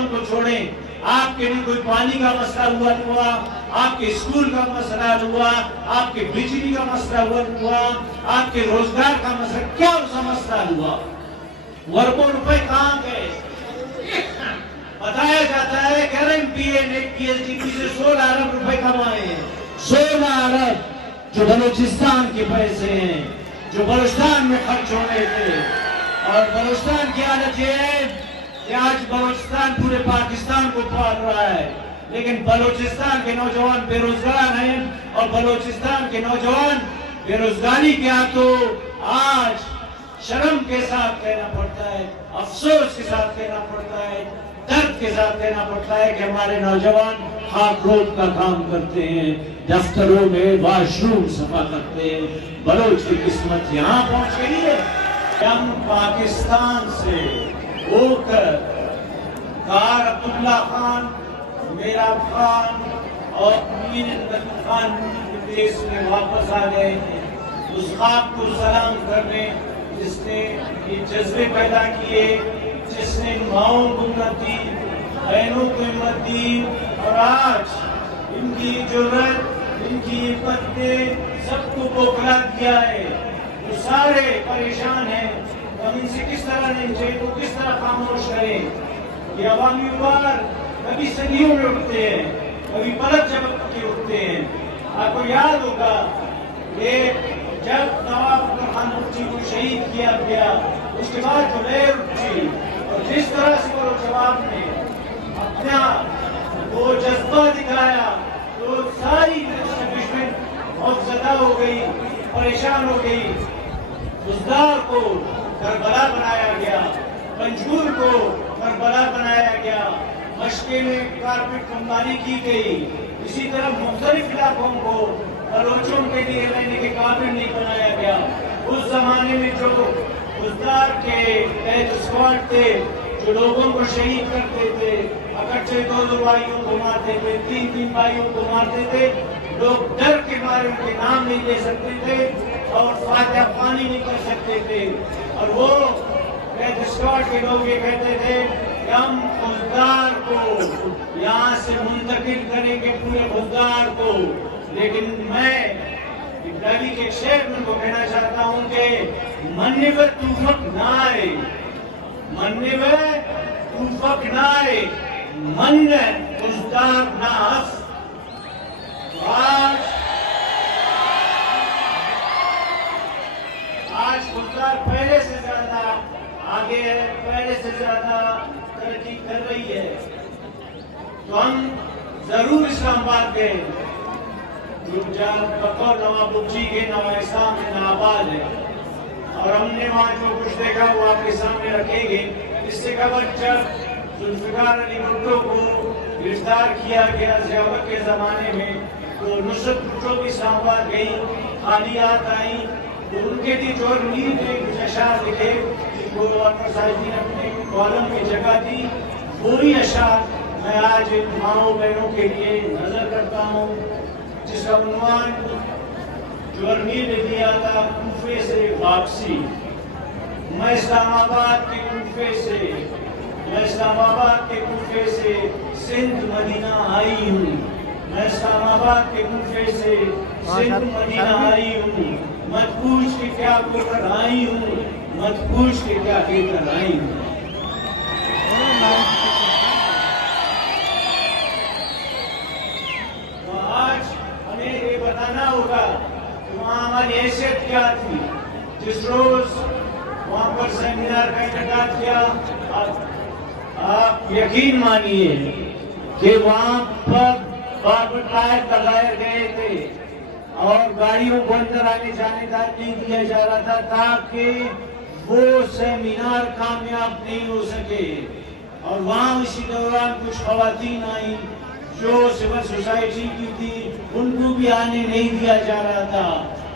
مسئلوں کو چھوڑیں. آپ کے لیے کوئی پانی کا مسئلہ ہوا, آپ کے اسکول کا مسئلہ ہوا, آپ کے بجلی کا مسئلہ ہوا, آپ کے روزگار کا مسئلہ, کیا اس کا مسئلہ ہوا؟ اربوں روپے کہاں گئے؟ بتایا جاتا ہے کہ RMPA نے PSDP سے 16 ارب روپے کمائے ہیں. 16 ارب جو بلوچستان کے پیسے ہیں, جو بلوچستان میں خرچ ہونے تھے. اور بلوچستان کی حالت یہ ہے کہ آج بلوچستان پورے پاکستان کو پال رہا ہے, لیکن بلوچستان کے نوجوان بے روزگار ہیں, اور بلوچستان کے نوجوان بے روزگاری کے ہاتھوں آج شرم کے ساتھ کہنا پڑتا ہے, افسوس کے ساتھ کہنا پڑتا ہے, درد کے ساتھ کہنا پڑتا ہے کہ ہمارے نوجوان خاک روڈ کا کام کرتے ہیں, دفتروں میں واش روم صفا کرتے ہیں. بلوچ کی قسمت یہاں پہنچ گئی ہے. ہم پاکستان سے ہو کر کار عبداللہ خان, میراب خان اور میر اندر خان دیش میں واپس آ گئے ہیں, اس خواب کو سلام کرنے جس نے یہ جذبے پیدا کیے, جس نے ماؤں کو ہمت دی, بہنوں کو ہمت دی, اور آج ان کی جرأت, ان کی ہمت نے سب کو بوکھلا دیا ہے. وہ سارے پریشان ہیں, ہم ان سے کس طرح نہیں چاہیے, وہ کس طرح خاموش کریں. یہ عوامی اخبار کبھی صدیوں میں اٹھتے ہیں, کبھی پلک جھپک کے اٹھتے ہیں. آپ کو یاد ہوگا کہ جب نواب اکبر خان بگٹی کو شہید کیا گیا, اس کے بعد جو لہر اٹھی, اور جس طرح سے وہ جواب نے اپنا وہ جذبہ دکھایا, تو ساری اسٹیبلشمنٹ خوفزدہ ہو گئی, پریشان ہو گئی. بزدار کو کربلا بنایا گیا, پنجگور کو کربلا بنایا گیا, مشقے میں کارپیٹ کمباری کی گئی. اسی طرح مختلف علاقوں کو بلوچوں کے لیے رہنے کے قابل نہیں بنایا گیا. اس زمانے میں جو بزدار کے تحت اسکواڈ تھے, جو لوگوں کو شہید کرتے تھے, اکٹھے 2 بھائیوں کو مارتے تھے, 3 بھائیوں کو مارتے تھے, لوگ ڈر کے مارے ان کے نام نہیں لے سکتے تھے اور فاتحہ خوانی نہیں کر سکتے تھے. اور وہ اسکواڈ کے لوگ یہ کہتے تھے کہ ہم بزدار کو یہاں سے منتقل کریں گے, پورے بزدار کو. لیکن میں ابراہیمی کے ایک شعر میں کو کہنا چاہتا ہوں کہ مننے پر توفق نہ آئے, مننے پر توفق نہ آئے, من بزدار نہ ہس. آج بزدار پہلے سے زیادہ آگے ہے, پہلے سے زیادہ ترقی کر رہی ہے. تو ہم ضرور اسلام آباد گئے, جو بطور نواب بگٹی کے نواب اسلام میں ناباد ہے, اور ہم نے وہاں جو کچھ دیکھا وہ آپ کے سامنے رکھیں گے. اس سے قبل جب ذوالفقار علی بھٹو کو گرفتار کیا گیا ضیاء کے زمانے میں, تو نصرت بھٹو بھی اسلام آباد گئی, خالیات آئیں, تو ان کے لیے جو نیت نے کچھ اشعار لکھے جن کو انور صاحب نے اپنے کالم میں جگہ دی. وہی اشعار میں آج ماؤں بہنوں کے لیے نظر کرتا ہوں, جس کا عنوان جو امیر نے دیا تھا کوفے سے واپسی. میں اسلام آباد کے کوفے سے, میں اسلام آباد کے کوفے سے سندھ مدینہ آئی ہوں, میں اسلام آباد کے کوفے سے سندھ مدینہ آئی ہوں. مت پوچھ کے کیا کر کر آئی ہوں, مت پوچھ کے کیا کر آئی ہوں. تو آج ہمیں یہ بتانا ہوگا کہ وہاں ہماری حیثیت کیا تھی. جس روز وہاں پر سیمینار کا انعقاد کیا, آپ یقین مانیے کہ وہاں پر باربر ٹائر لگائے گئے تھے, اور گاڑیوں کو اندر آنے جانے کا نہیں دیا جا رہا تھا تاکہ وہ سیمینار کامیاب نہیں ہو سکے. اور وہاں اسی دوران کچھ خواتین آئیں جو سول سوسائٹی کی تھی, ان کو بھی آنے نہیں دیا جا رہا تھا.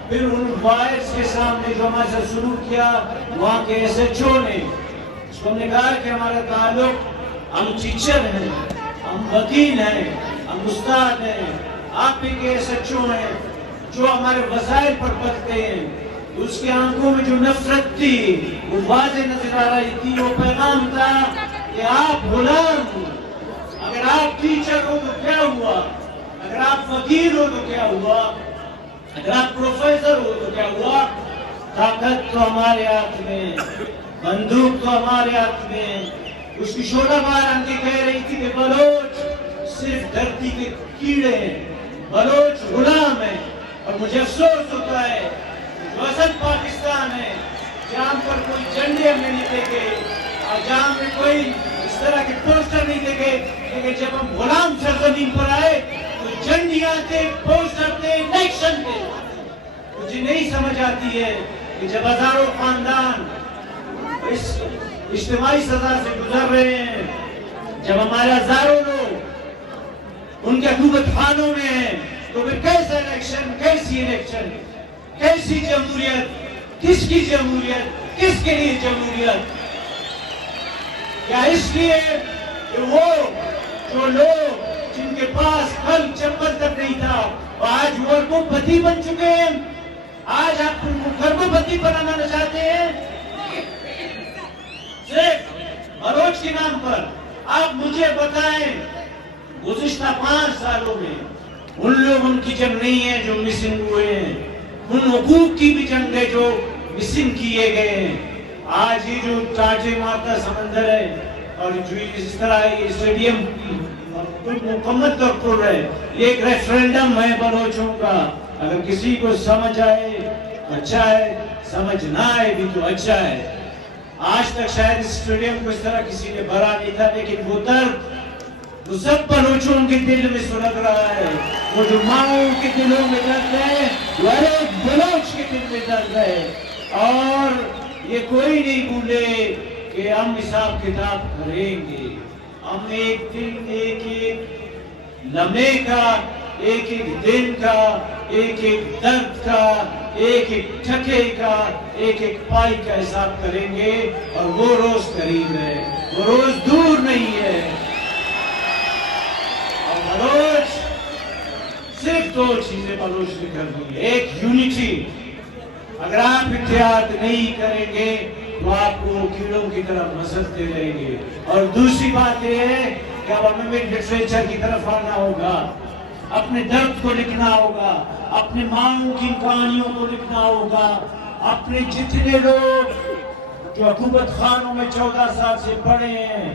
پھر ان وائرس کے سامنے جو ہمارے سے سلوک کیا وہاں کے SHO نے, اس کو ہم نے کہا کہ ہمارا تعلق, ہم ٹیچر ہیں, ہم وکیل ہیں, ہم استاد ہیں, آپ بھی کے SHO ہیں جو ہمارے وسائل پر پڑھتے ہیں. اس کے آنکھوں میں جو نفرت تھی وہ واضح نظر آ رہی تھی. وہ پیغام تھا کہ آپ غلام آپ ٹیچر ہو تو کیا ہوا, اگر آپ وکیل ہو تو کیا ہوا, اگر آپ پروفیسر ہو تو کیا ہوا. طاقت تو ہمارے ہاتھ میں, بندوق تو ہمارے ہاتھ میں. اس کی شعلہ مار آنکھیں کہہ رہی تھی کہ بلوچ صرف دھرتی کے کیڑے ہیں, بلوچ غلام ہیں. اور مجھے افسوس ہوتا ہے جو اصل پاکستان ہے جہاں پر کوئی جھنڈے ہمیں نہیں دیکھے اور جہاں میں کوئی اس طرح کے پوسٹر نہیں دیکھے, لیکن جب ہم غلام سرزمین پر آئے تو جھنڈیاں تھے, پوسٹر تھے, الیکشن تھے. مجھے نہیں سمجھ آتی ہے کہ جب ہزاروں خاندان اس اجتماعی سزا سے گزر رہے ہیں, جب ہمارے ہزاروں لوگ ان کے حکومت خانوں میں ہیں, تو پھر کیسا الیکشن, کیسی الیکشن, کیسی جمہوریت, کس کی جمہوریت, کس کے لیے جمہوریت؟ کیا اس لیے کہ وہ جو لوگ جن کے پاس کل چپل تک نہیں تھا آج وہ اربوں-پتی بن چکے ہیں, آج آپ ان کو اربوں-پتی بنانا چاہتے ہیں صرف بلوچ کے نام پر؟ آپ مجھے بتائیں گزشتہ 5 سالوں میں ان لوگوں کی جنگ نہیں ہے جو مسنگ ہوئے ہیں, ان حقوق کی بھی جنگ ہے جو مسنگ کیے گئے ہیں. آج یہ جو چاچے ماتا سمندر ہے اور جو اس طرح اسٹیڈیم مکمل طور پر ہے, یہ ایک ریفرینڈم ہے بلوچوں کا. اگر کسی کو سمجھ آئے اچھا ہے, سمجھ نہ آئے بھی تو اچھا ہے. آج تک شاید اس اسٹیڈیم کو اس طرح کسی نے بھرا نہیں تھا, لیکن وہ درد وہ سب بلوچوں کے دل میں سلگ رہا ہے. وہ جو ماؤں کے دلوں میں درد ہے وہ ہر ایک بلوچ کے دل میں درد ہے. اور یہ کوئی نہیں بھولے کہ ہم حساب کتاب کریں گے. ہم ایک دن, ایک ایک لمحے کا, ایک ایک دن کا, ایک ایک درد کا, ایک ایک ٹھکے کا, ایک ایک پائی کا حساب کریں گے. اور وہ روز قریب ہے, وہ روز دور نہیں ہے. اور بلوچ صرف 2 چیزیں بلوچ نے کر دی. ایک یونٹی, اگر آپ اتحاد نہیں کریں گے تو آپ کو کیڑوں کی طرف مسلتے رہیں گے. اور دوسری بات یہ ہے کہ اب ہمیں لٹریچر کی طرف آنا ہوگا, اپنے درد کو لکھنا ہوگا, اپنے ماؤں کی کہانیوں کو لکھنا ہوگا. اپنے جتنے لوگ جو حکومت خانوں میں 14 سال سے پڑے ہیں